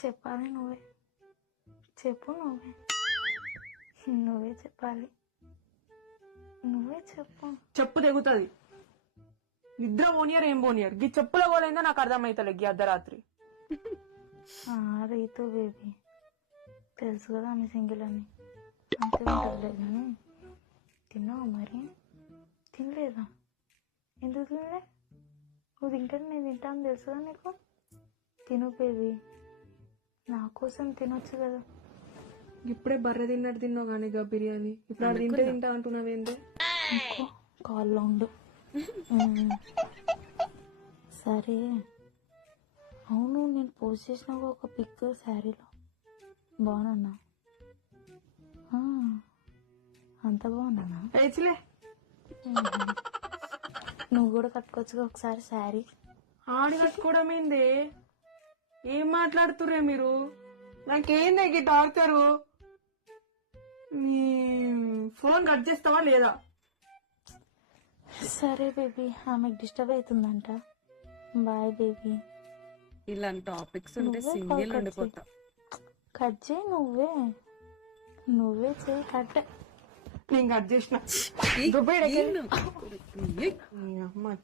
చెప్పాలి నువ్వే, చెప్పు నువ్వే, నువ్వే చెప్పాలి, నువ్వే చెప్పు. చెప్పు తెగుతుంది. నిద్ర పోనియర్ ఏం పోనియర్ గీ చెప్పుల పోలేందో నాకు అర్థమైతలే గీ అర్ధరాత్రి. రీతు బేబీ తెలుసు కదా ఆమె సింగిల్ అని, అంతే ఉంటలేదు. కానీ తిన్నావా మరి? తినలేదా? ఎందుకు తినలే? నువ్వు తింటే నేను తింటాను తెలుసు కదా నీకు. తిను బేబీ, నా కోసం తినొచ్చు కదా. ఇప్పుడే బర్రె తిన్నట్టు తిన్నావు కానీ గా బిర్యానీ ఇప్పుడు అది తింటే తింటా అంటున్నావేందే? కాల్లో ఉండు. సరే అవును, నేను పోస్ట్ చేసిన ఒక పిక్ శారీలో బాగున్నా. అంత బాగున్నానా? ఏచిలే నువ్వు కూడా కట్టుకోవచ్చుగా ఒకసారి శారీ. ఆడి కట్టుకోవడం ఏంది? ఏం మాట్లాడుతుర్రే మీరు? నాకేంది ఈ టార్చరు? నీ ఫోన్ కట్ చేస్తావా లేదా? సరే బేబీ, ఆమెకు డిస్టర్బ్ అవుతుందంట. Bye baby. ఇలాంటి టాపిక్స్ ఉంటే సింగిల్ ఉండిపోతా. కట్ చేయి, నువ్వే నువ్వే చేయి కట్. నేను కట్ చేసిన. ఈ- ఈ- అమ్మ